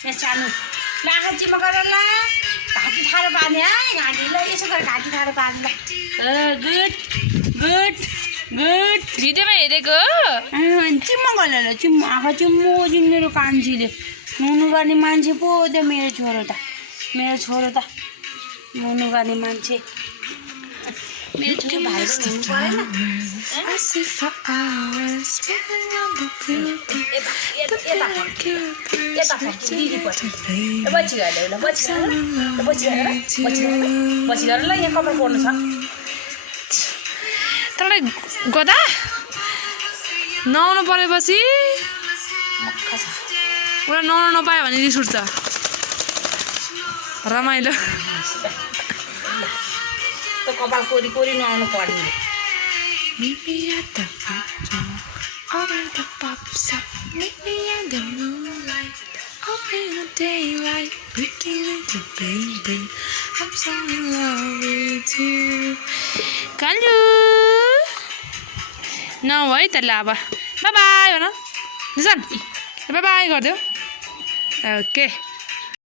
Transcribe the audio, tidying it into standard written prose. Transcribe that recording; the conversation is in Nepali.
यहाँ सानो ल आँखा चिमा गर ल घाँटी ठाडो पार्ने है घाँटी ल यसो गरेर घाँटी ठाडो पार्ने ल गुड गुड गुड भिडियोमा हेरेको चिम्मा गर ल चिम्मा आँखा चिम्मो जिन मेरो कान्छीले नुनु गर्ने मान्छे पो त्यो मेरो छोरो त नुनु गर्ने मान्छे मेरो छोरो भाइ हुनु परेन यता दिदी पछि पछि गरेर ल यहाँ कपाल पर्नु छ तँलाई गदा नुहाउनु परेपछि मक्खा छ उसलाई नुहाउनु नपायो भने रिस उठ्छ रमाइलो त कपाल कोरी कोरी नुहाउनु पर्ने Meet me at the front door, over the pops up. Meet me in the moonlight, up in the daylight. Pretty little baby, I'm so in love with you. Kanju, no way, the lava. Bye bye, Listen, bye bye, got you. Okay.